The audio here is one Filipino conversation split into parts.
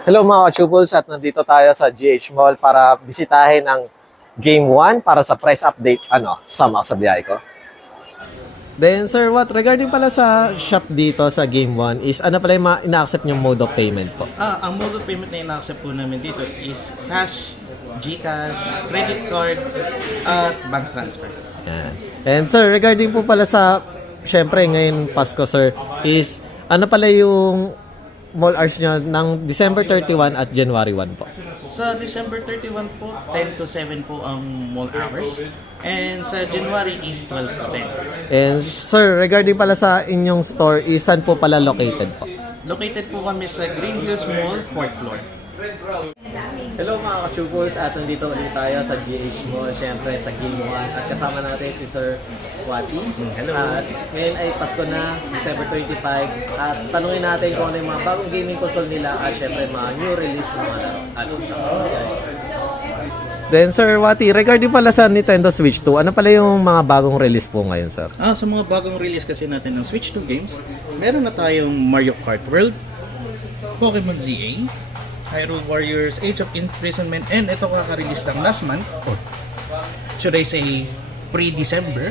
Hello mga ka-Chubuls, at nandito tayo sa GH Mall para bisitahin ang Game 1 para sa price update. Sama sa biyahe ko. Then sir, regarding pala sa shop dito sa Game 1 is ano pala yung ina-accept yung mode of payment po? Ang mode of payment na ina-accept po namin dito is cash, GCash, credit card, at bank transfer. Yan. And sir, regarding po pala sa, syempre ngayon Pasko sir, is ano pala yung mall hours nyo ng December 31 at January 1 po? Sa December 31 po, 10 to 7 po ang mall hours. And sa January is 12 to 10. And sir, regarding pala sa inyong store, is saan po pala located po? Located po kami sa Green Hills Mall, 4th floor. Hello mga ka-Chubuls, at nandito ulit tayo sa GH Mall, syempre sa Game 1, at kasama natin si Sir Wati. Hello. At ngayon ay Pasko na, December 25, at tanungin natin kung ano yung mga bagong gaming console nila at syempre mga new release na mga laro. At isang masaya. Then Sir Wati, regarding pala sa Nintendo Switch 2, ano pala yung mga bagong release po ngayon, sir? Sa mga bagong release kasi natin ng Switch 2 games, meron na tayong Mario Kart World, Pokemon ZA, Hyrule Warriors, Age of Imprisonment, and ito kaka-release lang last month, or should I say pre-December,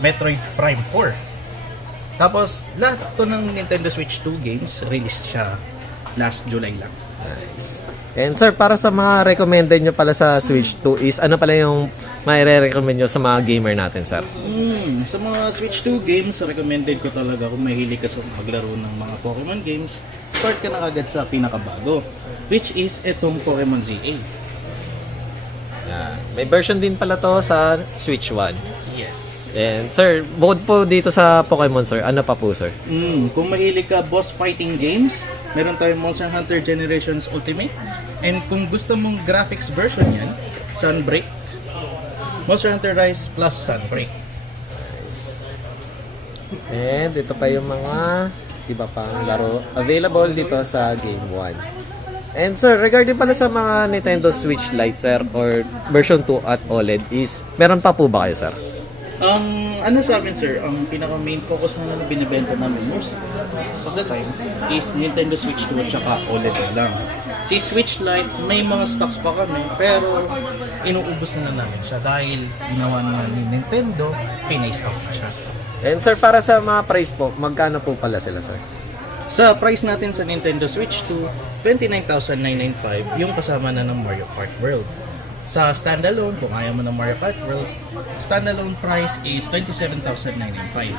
Metroid Prime 4. Tapos lahat to ng Nintendo Switch 2 games released siya last July lang. Nice. And sir, para sa mga recommended nyo pala sa Switch 2 is ano pala yung mai-recommend nyo sa mga gamer natin, sir? Sa mga Switch 2 games, recommended ko talaga kung mahilig ka sa maglaro ng mga Pokemon games, start ka na agad sa pinakabago, which is itong Pokemon ZA. May version din pala to sa Switch 1. Yes. And sir, bukod po dito sa Pokemon sir, ano pa po sir? Kung mahilig ka boss fighting games, meron tayong Monster Hunter Generations Ultimate. And kung gusto mong graphics version yan, Sunbreak, Monster Hunter Rise plus Sunbreak. And ito pa yung mga iba pang laro available dito sa Game 1. And sir, regarding pala sa mga Nintendo Switch Lite sir or version 2 at OLED is meron pa po ba kayo sir? Ano sa amin sir, ang pinaka main focus na binibenta namin most of the time is Nintendo Switch 2 at saka OLED na lang. Si Switch Lite, may mga stocks pa kami pero inuubos na namin siya dahil ginawa na ni Nintendo, finish out na siya. And sir, para sa mga price po, magkano po pala sila sir? Sa price natin sa Nintendo Switch 2, 29,995 yung kasama na ng Mario Kart World. Sa standalone, kung ayaw mo ng Mario Kart World, standalone price is 27,995.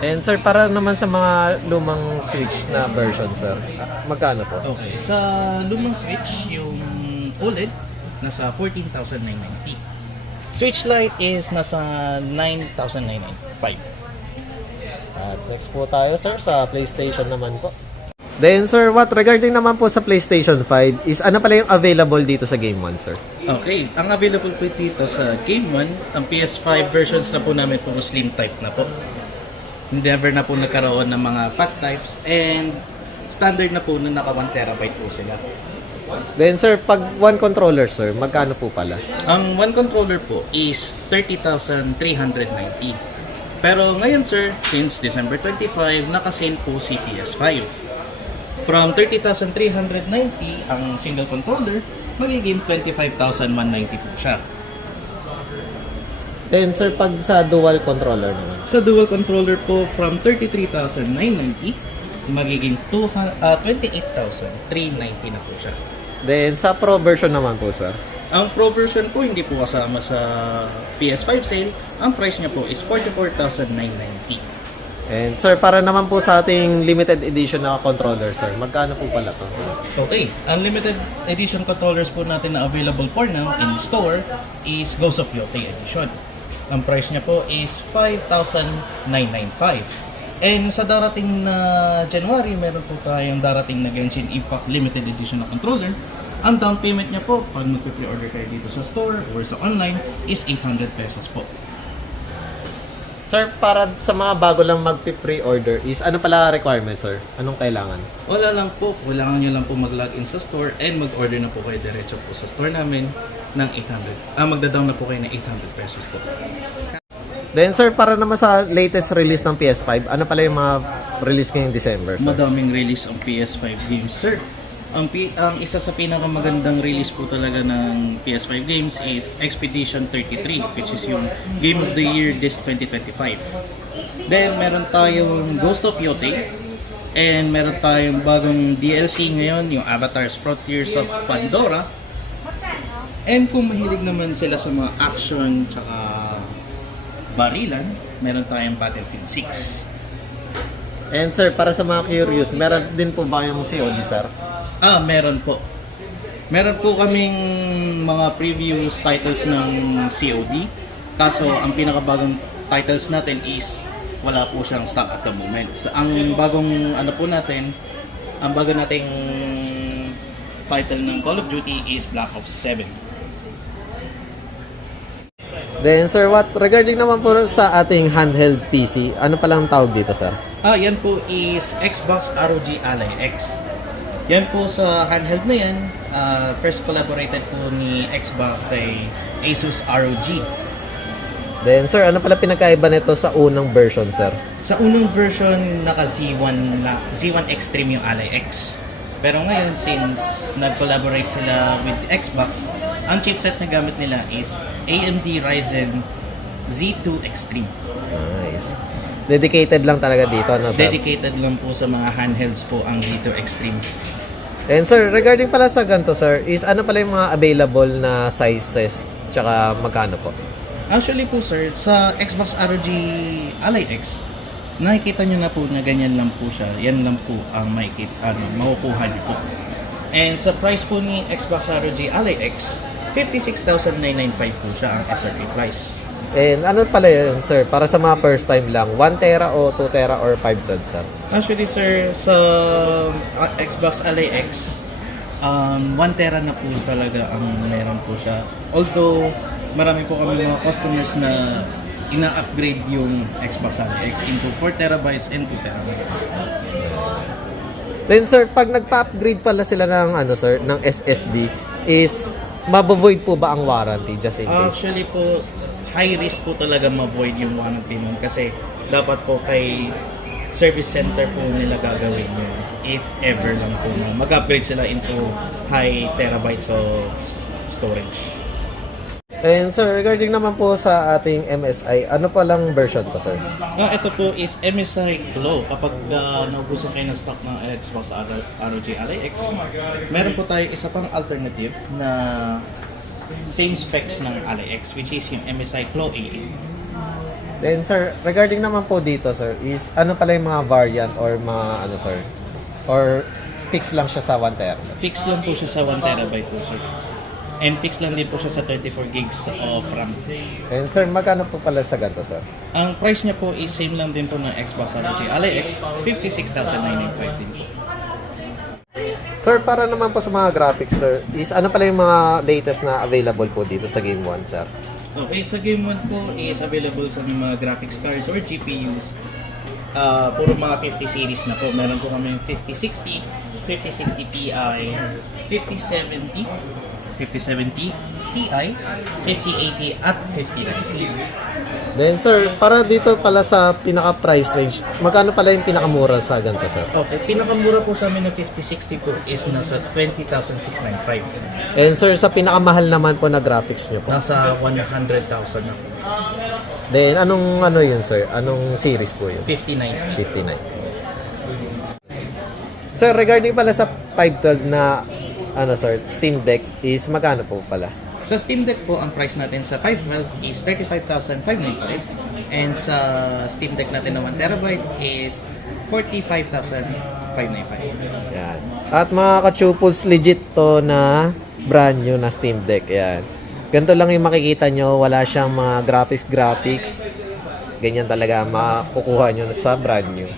And sir, para naman sa mga lumang Switch na version sir, magkano po? Okay, sa lumang Switch, yung OLED, nasa 14,990. Switch Lite is nasa 9,995. At next po tayo sir sa PlayStation naman po. Then sir, regarding naman po sa PlayStation 5 is ano pala yung available dito sa Game 1 sir? Okay, ang available po dito sa Game 1, ang PS5 versions na po namin po slim type na po. Never na po nagkaroon ng mga fat types, and standard na po na naka 1 terabyte po sila. Then sir, pag one controller sir, magkano po pala? Ang one controller po is 30,390. Pero ngayon sir, since December 25, naka-sale po si PS5. From 30,390 ang single controller, magiging 25,190 po siya. Then sir, pag sa dual controller naman? Sa dual controller po, from 33,990, magiging 28,390 na po siya. Then sa Pro version naman po sir? Ang Pro version po hindi po kasama sa PS5 sale. Ang price niya po is 44,990. And sir, para naman po sa ating limited edition na controller sir, magkano po pala to? Okay, ang limited edition controllers po natin na available for now in store is Ghost of Yotei Edition. Ang price niya po is 5,995. And sa darating na January, meron po tayong darating na Genshin Impact limited edition na controller. Ang down payment niya po, pag mag-pre-order kayo dito sa store or sa online, is 800 pesos po. Sir, para sa mga bago lang mag-pre-order is ano pala requirement sir? Anong kailangan? Wala lang po, kailangan nyo lang po mag-login sa store and mag-order na po kayo diretso po sa store namin ng 800. Magda-down na po kayo ng 800 pesos po. Then sir, para naman sa latest release ng PS5, ano pala yung mga release ngayong December sir? Madaming release ang PS5 games, sir. Ang isa sa pinakamagandang release po talaga ng PS5 games is Expedition 33, which is yung Game of the Year this 2025. Then meron tayong Ghost of Yote, and meron tayong bagong DLC ngayon, yung Avatar's Frontiers of Pandora. And kung mahilig naman sila sa mga action tsaka barilan, meron tayong Battlefield 6. And sir, para sa mga curious, meron din po ba yung COD, sir? Meron po. Meron po kaming mga previous titles ng COD. Kaso, ang pinakabagong titles natin is wala po siyang stock at the moment. So, ang bagong ano po natin, ang bago nating title ng Call of Duty is Black Ops 7. Then sir, regarding naman po sa ating handheld PC, ano palang tawag dito, sir? Yan po is Xbox ROG Ally X. Yan po sa handheld na yan, first collaborated po ni Xbox kay Asus ROG. Then sir, ano pala pinagkaiba nito sa unang version, sir? Sa unang version, naka Z1 Extreme yung Ally X. Pero ngayon, since nag-collaborate sila with Xbox, ang chipset na gamit nila is AMD Ryzen Z2 Extreme. Nice. Dedicated lang talaga dito, no, sir? Dedicated lang po sa mga handhelds po ang Z2 Extreme. And sir, regarding pala sa ganito, sir, is ano pala yung mga available na sizes tsaka magkano po? Actually po sir, sa Xbox ROG Ally X, nakikita nyo na po na ganyan lang po siya. Yan lang po ang makukuha nyo po. And sa price po ni Xbox ROG Ally X, 56,995 po siya ang SRP price. And ano pala yun, sir? Para sa mga first time lang, 1 tera o 2 tera or 512, sir? Actually sir, sa Xbox Ally X, 1 tera na po talaga ang meron po siya. Although, marami po kami mga customers na ina-upgrade yung Xbox Ally X into 4 terabytes and 2 terabytes. Then sir, pag nagpa-upgrade pala sila ng sir, ng SSD, is mabovoid po ba ang warranty just in case? Actually po, high risk po talaga ma-void yung warranty nun kasi dapat po kay service center po nila gagawin yun if ever lang po mag-upgrade sila into high terabytes of storage. And sir, regarding naman po sa ating MSI, ano palang version to, sir? Ito po is MSI Glow. Kapag naubusan kayo ng stock ng Xbox ROG Ally X, meron po tayo isa pang alternative na same specs ng Ally X, which is yung MSI Glow 88. Then sir, regarding naman po dito, sir, is ano pala yung mga variant or mga sir? Or fix lang siya sa 1 tera, sir? Fix lang po siya sa 1 terabyte po, sir. And fix lang din po siya sa 24 gigs of RAM. And sir, magkano po pala sa ganito, sir? Ang price niya po is same lang din po ng Xbox ROG Ally X, 56,995 din po. Sir, para naman po sa mga graphics, sir, is ano pala yung mga latest na available po dito sa Game 1, sir? Okay, sa Game 1 po is available sa mga graphics cards or GPUs. Puro mga 50 series na po. Meron po kami 5060, 5060 Ti, 5070, 5070 Ti, 5080 at 5090. Then sir, para dito pala sa pinaka-price range, magkano pala yung pinakamura sa ganito, sir? Okay, pinakamura po sa amin ng 5060 po is nasa 20,695. And sir, sa pinakamahal naman po na graphics nyo po? Nasa 100,000 na po. Then, anong yun, sir? Anong series po yun? 5090. 59. Sir, regarding pala sa 512 na sir, Steam Deck is magkano po pala? Sa Steam Deck po, ang price natin sa 512 is 35,595 and sa Steam Deck natin na 1 terabyte is 45,595. Yan. At mga ka-chuples, legit to na brand new na Steam Deck. Yan. Ganito lang yung makikita nyo. Wala siyang mga graphics. Ganyan talaga makukuha nyo sa brand new.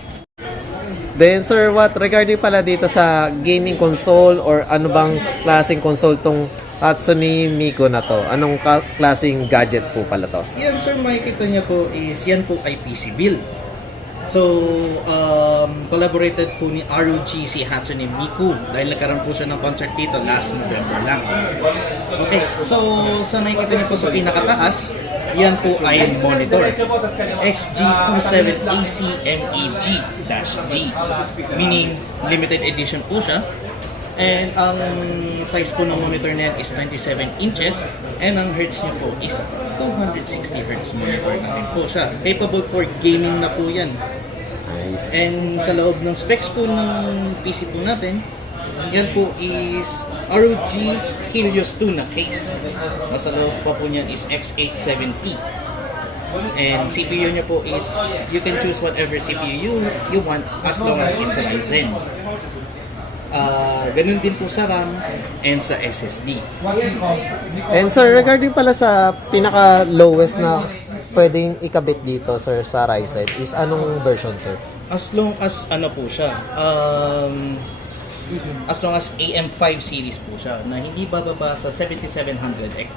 Then sir, regarding pala dito sa gaming console or ano bang klaseng console tong Hatsune Miku na to? Anong klaseng gadget po pala to? Yan sir, makikita niya po is yan po ay PC build. So, collaborated po ni ROG si Hatsune Miku dahil nagkaroon po siya ng concert dito last November lang. Okay, so sa nakikita niyo po sa pinakataas, yan po ay monitor. XG27AC MEG-G, meaning limited edition po siya. And ang size po ng monitor na yan is 27 inches and ang hertz niya po is 260 hertz monitor na rin po siya. Capable for gaming na po yan. Nice. And sa loob ng specs po ng PC po natin, yan po is ROG Helios 2 na case. Nasa loob pa po niyan is X870. And CPU niya po is, you can choose whatever CPU you want as long as it's Ryzen. Ganun din po sa RAM and sa SSD. And sir, regarding pala sa pinaka lowest na pwedeng ikabit dito sir sa Ryzen is anong version sir? As long as ano po siya, as long as AM5 series po siya na hindi bababa sa 7700X.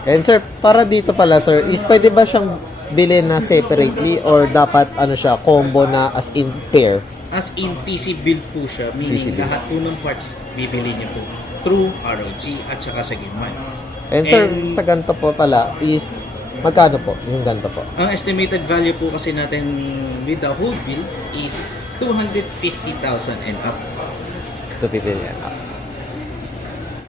And sir, para dito pala sir, is pwede ba siyang bilhin na separately or dapat ano siya, combo na as in pair? As in PC build po siya, meaning PC build. lahat po ng parts bibili niyo po through ROG at saka sa Gameman. And sir, And- sa ganito po pala is magkano po yung ganito po? Ang estimated value po kasi natin with the whole build is 250,000 and up. 250 yan.